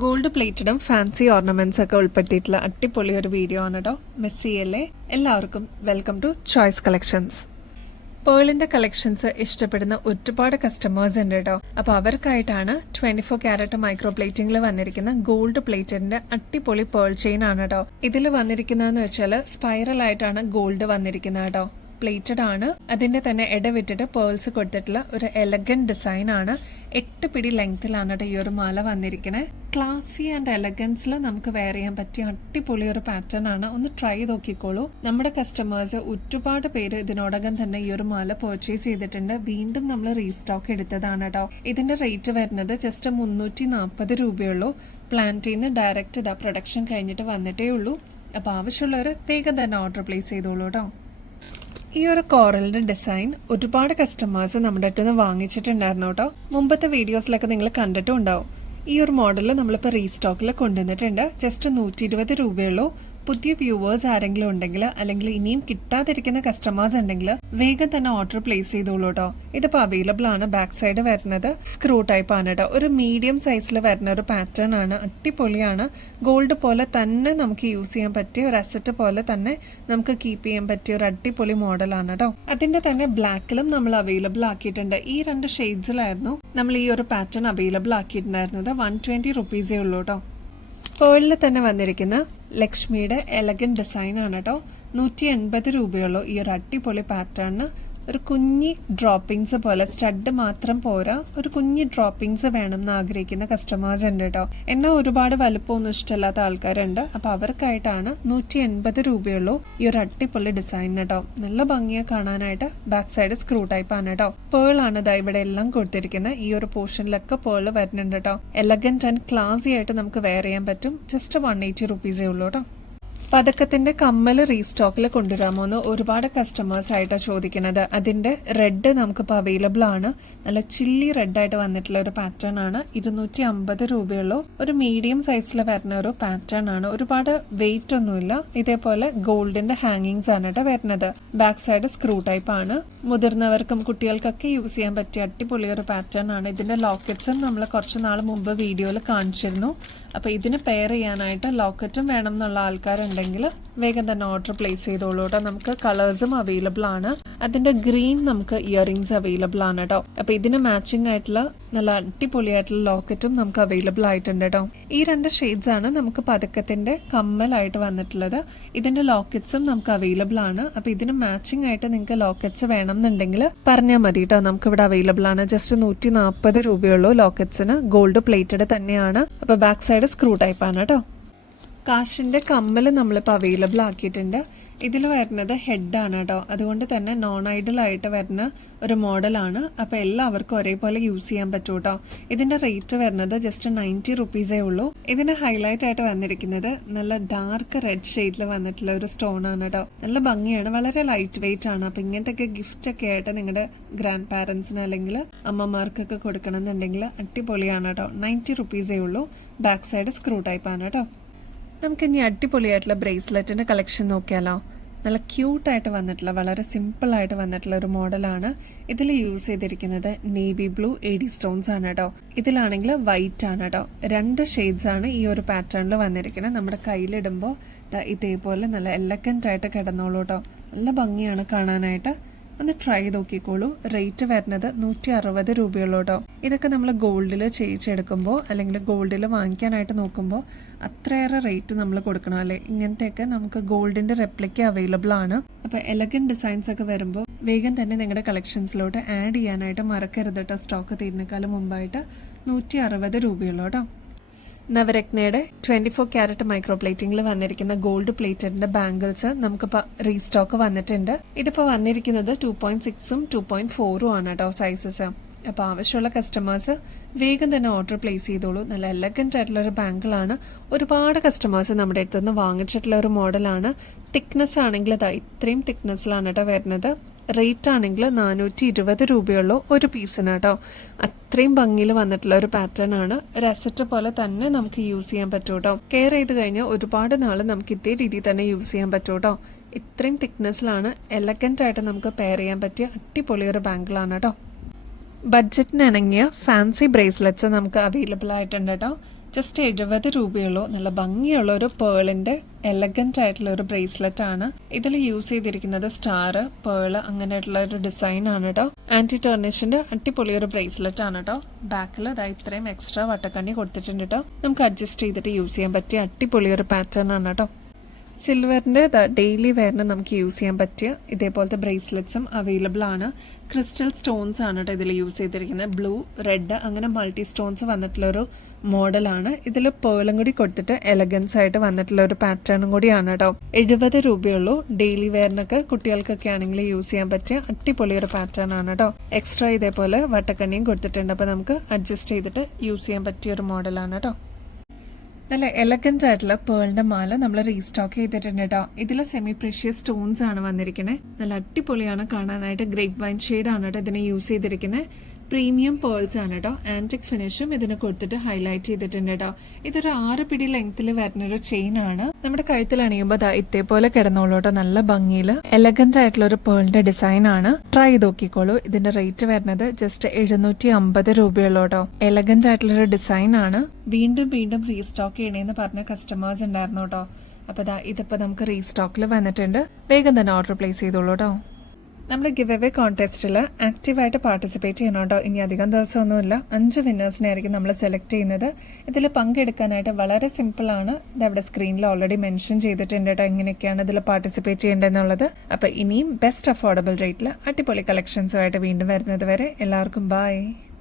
Gold പ്ലേറ്റഡും fancy ornaments ഒക്കെ ഉൾപ്പെടുത്തിയിട്ടുള്ള അടിപൊളി ഒരു വീഡിയോ ആണ് കേട്ടോ. മെസ്സിയല്ലേ. എല്ലാവർക്കും വെൽക്കം ടു ചോയ്സ് കളക്ഷൻസ്. പേളിന്റെ കളക്ഷൻസ് ഇഷ്ടപ്പെടുന്ന ഒരുപാട് കസ്റ്റമേഴ്സ് ഉണ്ട് കേട്ടോ. അപ്പോൾ അവർക്കായിട്ടാണ് 24 ക്യാരറ്റ് മൈക്രോ പ്ലേറ്റിംഗിൽ വന്നിരിക്കുന്ന ഗോൾഡ് പ്ലേറ്റഡിന്റെ അടിപൊളി പേൾ ചെയിൻ ആണ് കേട്ടോ. ഇതിൽ വന്നിരിക്കുന്നതെന്ന് വെച്ചാൽ സ്പൈറൽ ആയിട്ടാണ് ഗോൾഡ് വന്നിരിക്കുന്നത് കേട്ടോ. പ്ലേറ്റഡ് ആണ്. അതിന്റെ തന്നെ ഇടവിട്ടിട്ട് പേൾസ് കൊടുത്തിട്ടുള്ള ഒരു എലഗന്റ് ഡിസൈൻ ആണ്. 8 പിടി ലെങ്തിലാണ് ഈ ഒരു മാല വന്നിരിക്കുന്നത്. ക്ലാസി ആൻഡ് എലഗൻസിൽ നമുക്ക് വെയർ ചെയ്യാൻ പറ്റിയ അടിപൊളി ഒരു പാറ്റേൺ ആണ്. ഒന്ന് ട്രൈ നോക്കിക്കോളൂ. നമ്മുടെ കസ്റ്റമേഴ്സ് ഒരുപാട് പേര് ഇതിനോടകം തന്നെ ഈ ഒരു മാല പർച്ചേസ് ചെയ്തിട്ടുണ്ട്. വീണ്ടും നമ്മൾ റീസ്റ്റോക്ക് എടുത്തതാണ് കേട്ടോ. ഇതിന്റെ റേറ്റ് വരുന്നത് ജസ്റ്റ് 340 രൂപയുള്ളൂ. പ്ലാന്റിൽ നിന്ന് ഡയറക്റ്റ് ഇതാ പ്രൊഡക്ഷൻ കഴിഞ്ഞിട്ട് വന്നിട്ടേ ഉള്ളൂ. അപ്പൊ ആവശ്യമുള്ളവർ വേഗം തന്നെ ഓർഡർ പ്ലേസ് ചെയ്തോളൂ കേട്ടോ. ഈ ഒരു കോറലിന്റെ ഡിസൈൻ ഒരുപാട് കസ്റ്റമേഴ്സ് നമ്മുടെ അടുത്ത് നിന്ന് വാങ്ങിച്ചിട്ടുണ്ടായിരുന്നു കേട്ടോ. മുമ്പത്തെ വീഡിയോസിലൊക്കെ നിങ്ങൾ കണ്ടിട്ടും ഉണ്ടാവും. ഈ ഒരു മോഡൽ നമ്മളിപ്പോൾ റീസ്റ്റോക്കിൽ കൊണ്ടുവന്നിട്ടുണ്ട്. ജസ്റ്റ് 120 രൂപയുള്ളൂ. പുതിയ വ്യൂവേഴ്സ് ആരെങ്കിലും ഉണ്ടെങ്കിൽ അല്ലെങ്കിൽ ഇനിയും കിട്ടാതിരിക്കുന്ന കസ്റ്റമേഴ്സ് ഉണ്ടെങ്കിൽ വേഗം തന്നെ ഓർഡർ പ്ലേസ് ചെയ്തോളൂ കേട്ടോ. ഇതിപ്പോൾ അവൈലബിൾ ആണ്. ബാക്ക് സൈഡ് വരുന്നത് സ്ക്രൂ ടൈപ്പ് ആണ് കേട്ടോ. ഒരു മീഡിയം സൈസിൽ വരുന്ന ഒരു പാറ്റേൺ ആണ്. അടിപൊളിയാണ്. ഗോൾഡ് പോലെ തന്നെ നമുക്ക് യൂസ് ചെയ്യാൻ പറ്റിയ ഒരു അസറ്റ് പോലെ തന്നെ നമുക്ക് കീപ്പ് ചെയ്യാൻ പറ്റിയ ഒരു അടിപൊളി മോഡലാണ് കേട്ടോ. അതിന്റെ തന്നെ ബ്ലാക്കിലും നമ്മൾ അവൈലബിൾ ആക്കിയിട്ടുണ്ട്. ഈ 2 ഷെയ്ഡ്സിലായിരുന്നു നമ്മൾ ഈ ഒരു പാറ്റേൺ അവൈലബിൾ ആക്കിയിട്ടുണ്ടായിരുന്നത്. 120 റുപ്പീസേ ഉള്ളൂ കേട്ടോ. പേളിൽ തന്നെ വന്നിരിക്കുന്ന ലക്ഷ്മിയുടെ എലഗന്റ് ഡിസൈൻ ആണ് കേട്ടോ. 180 രൂപയുള്ളൂ ഈ ഒരു അടിപൊളി പാറ്റേണിന്. ഒരു കുഞ്ഞി ഡ്രോപ്പിങ്സ് പോലെ, സ്റ്റഡ് മാത്രം പോരാ, ഒരു കുഞ്ഞി ഡ്രോപ്പിങ്സ് വേണം എന്ന് ആഗ്രഹിക്കുന്ന കസ്റ്റമേഴ്സ് ഉണ്ട് കേട്ടോ. എന്നാൽ ഒരുപാട് വലുപ്പമൊന്നും ഇഷ്ടമില്ലാത്ത ആൾക്കാരുണ്ട്. അപ്പൊ അവർക്കായിട്ടാണ് 180 രൂപയുള്ളൂ ഈ ഒരു അടിപൊളി ഡിസൈൻ കേട്ടോ. നല്ല ഭംഗിയെ കാണാനായിട്ട്. ബാക്ക് സൈഡ് സ്ക്രൂ ടൈപ്പ് ആണ് കേട്ടോ. പേൾ ആണ് ഇതാ ഇവിടെ എല്ലാം കൊടുത്തിരിക്കുന്നത്. ഈ ഒരു പോർഷനിലൊക്കെ പേൾ വരുന്നുണ്ട് കേട്ടോ. എലഗന്റ് ആൻഡ് ക്ലാസി ആയിട്ട് നമുക്ക് വെയർ ചെയ്യാൻ പറ്റും. ജസ്റ്റ് 180 റുപ്പീസേ ഉള്ളൂ കേട്ടോ. പതക്കത്തിന്റെ കമ്മല് റീസ്റ്റോക്കിൽ കൊണ്ടുവരാമോ എന്ന് ഒരുപാട് കസ്റ്റമേഴ്സ് ആയിട്ടാണ് ചോദിക്കുന്നത്. അതിന്റെ റെഡ് നമുക്കിപ്പോൾ അവൈലബിൾ ആണ്. നല്ല ചില്ലി റെഡ് ആയിട്ട് വന്നിട്ടുള്ള ഒരു പാറ്റേൺ ആണ്. 250 രൂപയുള്ളൂ. ഒരു മീഡിയം സൈസിൽ വരുന്ന ഒരു പാറ്റേൺ ആണ്. ഒരുപാട് വെയിറ്റ് ഒന്നുമില്ല. ഇതേപോലെ ഗോൾഡിന്റെ ഹാങ്ങിങ്സ് ആണ് കേട്ടോ വരുന്നത്. ബാക്ക് സൈഡ് സ്ക്രൂ ടൈപ്പ് ആണ്. മുതിർന്നവർക്കും കുട്ടികൾക്കൊക്കെ യൂസ് ചെയ്യാൻ പറ്റിയ അടിപൊളി ഒരു പാറ്റേൺ ആണ്. ഇതിന്റെ ലോക്കറ്റ്സും നമ്മൾ കുറച്ച് നാൾ മുമ്പ് വീഡിയോയിൽ കാണിച്ചിരുന്നു. അപ്പൊ ഇതിന് പെയർ ചെയ്യാനായിട്ട് ലോക്കറ്റും വേണം എന്നുള്ള ആൾക്കാരുണ്ടെങ്കിൽ വേഗം തന്നെ ഓർഡർ പ്ലേസ് ചെയ്തോളൂ കേട്ടോ. നമുക്ക് കളേഴ്സും അവൈലബിൾ ആണ്. അതിന്റെ ഗ്രീൻ നമുക്ക് ഇയറിംഗ്സ് അവൈലബിൾ ആണ് കേട്ടോ. അപ്പൊ ഇതിന് മാച്ചിങ് ആയിട്ടുള്ള നല്ല അടിപൊളിയായിട്ടുള്ള ലോക്കറ്റും നമുക്ക് അവൈലബിൾ ആയിട്ടുണ്ട് കേട്ടോ. ഈ 2 ഷെയ്ഡ്സ് ആണ് നമുക്ക് പതക്കത്തിന്റെ കമ്മലായിട്ട് വന്നിട്ടുള്ളത്. ഇതിന്റെ ലോക്കറ്റ്സും നമുക്ക് അവൈലബിൾ ആണ്. അപ്പൊ ഇതിന് മാച്ചിങ് ആയിട്ട് നിങ്ങൾക്ക് ലോക്കറ്റ്സ് വേണം എന്നുണ്ടെങ്കിൽ പറഞ്ഞാൽ മതി കേട്ടോ. നമുക്ക് ഇവിടെ അവൈലബിൾ ആണ്. ജസ്റ്റ് 140 രൂപയുള്ളൂ ലോക്കറ്റ്സിന്. ഗോൾഡ് പ്ലേറ്റഡ് തന്നെയാണ്. അപ്പൊ ബാക്ക് സൈഡ് സ്ക്രൂ ടൈപ്പ് ആണ് കേട്ടോ. കാശിന്റെ കമ്മൽ നമ്മളിപ്പോൾ അവൈലബിൾ ആക്കിയിട്ടുണ്ട്. ഇതിൽ വരുന്നത് ഹെഡാണ് കേട്ടോ. അതുകൊണ്ട് തന്നെ നോൺ ഐഡൽ ആയിട്ട് വരുന്ന ഒരു മോഡലാണ്. അപ്പോൾ എല്ലാവർക്കും ഒരേപോലെ യൂസ് ചെയ്യാൻ പറ്റും കേട്ടോ. ഇതിന്റെ റേറ്റ് വരുന്നത് ജസ്റ്റ് 90 റുപ്പീസേ ഉള്ളൂ. ഇതിന് ഹൈലൈറ്റ് ആയിട്ട് വന്നിരിക്കുന്നത് നല്ല ഡാർക്ക് റെഡ് ഷെയ്ഡിൽ വന്നിട്ടുള്ള ഒരു സ്റ്റോൺ ആണ് കേട്ടോ. നല്ല ഭംഗിയാണ്. വളരെ ലൈറ്റ് വെയിറ്റ് ആണ്. അപ്പോൾ ഇങ്ങനത്തെ ഗിഫ്റ്റ് ഒക്കെ ആയിട്ട് നിങ്ങളുടെ ഗ്രാൻഡ് പാരൻസിന് അല്ലെങ്കിൽ അമ്മമാർക്കൊക്കെ കൊടുക്കണം എന്നുണ്ടെങ്കിൽ അടിപൊളിയാണ് കേട്ടോ. 90 റുപ്പീസേ ഉള്ളൂ. ബാക്ക് സൈഡ് സ്ക്രൂ ടൈപ്പ് ആണ് കേട്ടോ. നമുക്ക് ഇനി അടിപൊളിയായിട്ടുള്ള ബ്രേസ്ലെറ്റിന്റെ കളക്ഷൻ നോക്കിയാലോ. നല്ല ക്യൂട്ടായിട്ട് വന്നിട്ടുള്ള, വളരെ സിമ്പിൾ ആയിട്ട് വന്നിട്ടുള്ള ഒരു മോഡലാണ്. ഇതിൽ യൂസ് ചെയ്തിരിക്കുന്നത് നേവി ബ്ലൂ AD സ്റ്റോൺസ് ആണ് കേട്ടോ. ഇതിലാണെങ്കിൽ വൈറ്റ് ആണ് കേട്ടോ. 2 ഷെയ്ഡ്സ് ആണ് ഈ ഒരു പാറ്റേണിൽ വന്നിരിക്കുന്നത്. നമ്മുടെ കയ്യിലിടുമ്പോൾ ഇതേപോലെ നല്ല എലഗന്റ് ആയിട്ട് കിടന്നോളൂ കേട്ടോ. നല്ല ഭംഗിയാണ് കാണാനായിട്ട്. ഒന്ന് ട്രൈ നോക്കിക്കോളൂ. റേറ്റ് വരുന്നത് 160 രൂപയുള്ളൂ കേട്ടോ. ഇതൊക്കെ നമ്മൾ ഗോൾഡിൽ ചെയ്യിച്ചെടുക്കുമ്പോൾ അല്ലെങ്കിൽ ഗോൾഡിൽ വാങ്ങിക്കാനായിട്ട് നോക്കുമ്പോൾ അത്രയേറെ റേറ്റ് നമ്മൾ കൊടുക്കണം അല്ലേ. ഇങ്ങനത്തെയൊക്കെ നമുക്ക് ഗോൾഡിന്റെ റെപ്ലിക്ക അവൈലബിൾ ആണ്. അപ്പൊ എലഗന്റ് ഡിസൈൻസ് ഒക്കെ വരുമ്പോൾ വേഗം തന്നെ നിങ്ങളുടെ കളക്ഷൻസിലോട്ട് ആഡ് ചെയ്യാനായിട്ട് മറക്കരുത് കേട്ടോ. സ്റ്റോക്ക് തീരുന്നേക്കാളും മുമ്പായിട്ട് 160 രൂപയുള്ളൂ കേട്ടോ. നവരത്നയുടെ 24 ക്യാരറ്റ് മൈക്രോ പ്ലേറ്റിംഗിൽ വന്നിരിക്കുന്ന ഗോൾഡ് പ്ലേറ്റഡിന്റെ ബാംഗിൾസ് നമുക്കിപ്പോൾ റീസ്റ്റോക്ക് വന്നിട്ടുണ്ട്. ഇതിപ്പോൾ വന്നിരിക്കുന്നത് 2.6ഉം 2.4ഉം ആണ് കേട്ടോ സൈസസ്. അപ്പോൾ ആവശ്യമുള്ള കസ്റ്റമേഴ്സ് വേഗം തന്നെ ഓർഡർ പ്ലേസ് ചെയ്തോളൂ. നല്ല എലഗന്റ് ആയിട്ടുള്ള ഒരു ബാങ്കിളാണ്. ഒരുപാട് കസ്റ്റമേഴ്സ് നമ്മുടെ അടുത്ത് നിന്ന് വാങ്ങിച്ചിട്ടുള്ള ഒരു മോഡലാണ്. തിക്നെസ് ആണെങ്കിൽ അതാ ഇത്രയും തിക്നെസ്സിലാണ് കേട്ടോ വരുന്നത്. റേറ്റ് ആണെങ്കിൽ 420 രൂപയുള്ളൂ ഒരു പീസിന് കേട്ടോ. അത്രയും ഭംഗിയിൽ വന്നിട്ടുള്ള ഒരു പാറ്റേൺ ആണ്. ഒരു അസറ്റ് പോലെ തന്നെ നമുക്ക് യൂസ് ചെയ്യാൻ പറ്റും കേട്ടോ. കെയർ ചെയ്ത് കഴിഞ്ഞാൽ ഒരുപാട് നാൾ നമുക്ക് ഇതേ രീതിയിൽ തന്നെ യൂസ് ചെയ്യാൻ പറ്റും കേട്ടോ. ഇത്രയും തിക്നെസ്സിലാണ് എലഗന്റ് ആയിട്ട് നമുക്ക് പെയർ ചെയ്യാൻ പറ്റിയ അടിപൊളി ഒരു ബാങ്കിളാണ് കേട്ടോ. ബഡ്ജറ്റിന് ഇണങ്ങിയ ഫാൻസി ബ്രേസ്ലെറ്റ്സ് നമുക്ക് അവൈലബിൾ ആയിട്ടുണ്ട് കേട്ടോ. ജസ്റ്റ് 70 രൂപയുള്ളൂ. നല്ല ഭംഗിയുള്ള ഒരു പേളിൻ്റെ എലഗൻ്റ് ആയിട്ടുള്ള ഒരു ബ്രേസ്ലെറ്റ് ആണ്. ഇതിൽ യൂസ് ചെയ്തിരിക്കുന്നത് സ്റ്റാർ, പേള് അങ്ങനെയായിട്ടുള്ള ഒരു ഡിസൈൻ ആണ് കേട്ടോ. ആൻറ്റി ടർണിഷിൻ്റെ അടിപൊളി ഒരു ബ്രേസ്ലെറ്റ് ആണ് കേട്ടോ. ബാക്കിൽ അതായത് ഇത്രയും എക്സ്ട്രാ വട്ടക്കണ്ണി കൊടുത്തിട്ടുണ്ട് കേട്ടോ. നമുക്ക് അഡ്ജസ്റ്റ് ചെയ്തിട്ട് യൂസ് ചെയ്യാൻ പറ്റിയ അടിപൊളി ഒരു പാറ്റേൺ ആണ് കേട്ടോ. സിൽവറിൻ്റെ ഡെയിലി വെയറിന് നമുക്ക് യൂസ് ചെയ്യാൻ പറ്റിയ ഇതേപോലത്തെ ബ്രേസ്ലെറ്റ്സും അവൈലബിൾ ആണ്. ക്രിസ്റ്റൽ സ്റ്റോൺസ് ആണ് കേട്ടോ ഇതിൽ യൂസ് ചെയ്തിരിക്കുന്നത്. ബ്ലൂ, റെഡ് അങ്ങനെ മൾട്ടി സ്റ്റോൺസ് വന്നിട്ടുള്ളൊരു മോഡലാണ്. ഇതിൽ പേളും കൂടി കൊടുത്തിട്ട് എലഗൻസ് ആയിട്ട് വന്നിട്ടുള്ള ഒരു പാറ്റേണും കൂടിയാണ് കേട്ടോ. 70 രൂപയുള്ളൂ. ഡെയിലി വെയറിനൊക്കെ കുട്ടികൾക്കൊക്കെ ആണെങ്കിൽ യൂസ് ചെയ്യാൻ പറ്റിയ അടിപൊളി ഒരു പാറ്റേൺ ആണ് കേട്ടോ. എക്സ്ട്രാ ഇതേപോലെ വട്ടക്കണ്ണിയും കൊടുത്തിട്ടുണ്ട്. അപ്പോൾ നമുക്ക് അഡ്ജസ്റ്റ് ചെയ്തിട്ട് യൂസ് ചെയ്യാൻ പറ്റിയ ഒരു മോഡലാണ് കേട്ടോ. നല്ല എലഗൻ്റ് ആയിട്ടുള്ള പേളിന്റെ മാല നമ്മൾ റീസ്റ്റോക്ക് ചെയ്തിട്ടുണ്ട് കേട്ടോ. ഇതിൽ സെമി പ്രീഷ്യസ് സ്റ്റോൺസ് ആണ് വന്നിരിക്കുന്നത്. നല്ല അടിപൊളിയാണ് കാണാനായിട്ട്. ഗ്രേപ്പ് വൈൻ ഷെയ്ഡാണ് കേട്ടോ ഇതിനെ യൂസ് ചെയ്തിരിക്കുന്നത്. പ്രീമിയം പേൾസ് ആണ് കേട്ടോ. ആൻറ്റിക് ഫിനിഷും ഇതിന് കൊടുത്തിട്ട് ഹൈലൈറ്റ് ചെയ്തിട്ടുണ്ട് കേട്ടോ. ഇതൊരു 6 പിടി ലെങ്ത്തിൽ വരുന്നൊരു ചെയിൻ ആണ്. നമ്മുടെ കഴുത്തിൽ അണിയുമ്പോൾ ഇതേപോലെ കിടന്നോളൂ കേട്ടോ. നല്ല ഭംഗിയിൽ എലഗന്റ് ആയിട്ടുള്ള ഒരു പേളിന്റെ ഡിസൈൻ ആണ്. ട്രൈ ചെയ്ത് നോക്കിക്കോളൂ. ഇതിന്റെ റേറ്റ് വരുന്നത് ജസ്റ്റ് 750 രൂപയുള്ളൂ കേട്ടോ. എലഗന്റ് ആയിട്ടുള്ള ഒരു ഡിസൈൻ ആണ്. വീണ്ടും വീണ്ടും റീസ്റ്റോക്ക് ചെയ്യണേന്ന് പറഞ്ഞ കസ്റ്റമേഴ്സ് ഉണ്ടായിരുന്നു കേട്ടോ. അപ്പൊ ഇതിപ്പോ നമുക്ക് റീസ്റ്റോക്കിൽ വന്നിട്ടുണ്ട്. വേഗം തന്നെ ഓർഡർ പ്ലേസ് ചെയ്തോളൂ കേട്ടോ. നമ്മുടെ ഗിവ് അവേ കോൺടെസ്റ്റിൽ ആക്റ്റീവായിട്ട് പാർട്ടിസിപ്പേറ്റ് ചെയ്യണം കേട്ടോ. ഇനി അധികം ദിവസമൊന്നുമില്ല. 5 വിന്നേഴ്സിനെ ആയിരിക്കും നമ്മൾ സെലക്ട് ചെയ്യുന്നത്. ഇതിൽ പങ്കെടുക്കാനായിട്ട് വളരെ സിമ്പിളാണ്. ഇതവിടെ സ്ക്രീനിൽ ഓൾറെഡി മെൻഷൻ ചെയ്തിട്ടുണ്ട് കേട്ടോ എങ്ങനെയൊക്കെയാണ് ഇതിൽ പാർട്ടിസിപ്പേറ്റ് ചെയ്യേണ്ടതെന്നുള്ളത്. അപ്പോൾ ഇനിയും ബെസ്റ്റ് അഫോർഡബിൾ റേറ്റിൽ അടിപൊളി കളക്ഷൻസുമായിട്ട് വീണ്ടും വരുന്നത് വരെ എല്ലാവർക്കും ബൈ.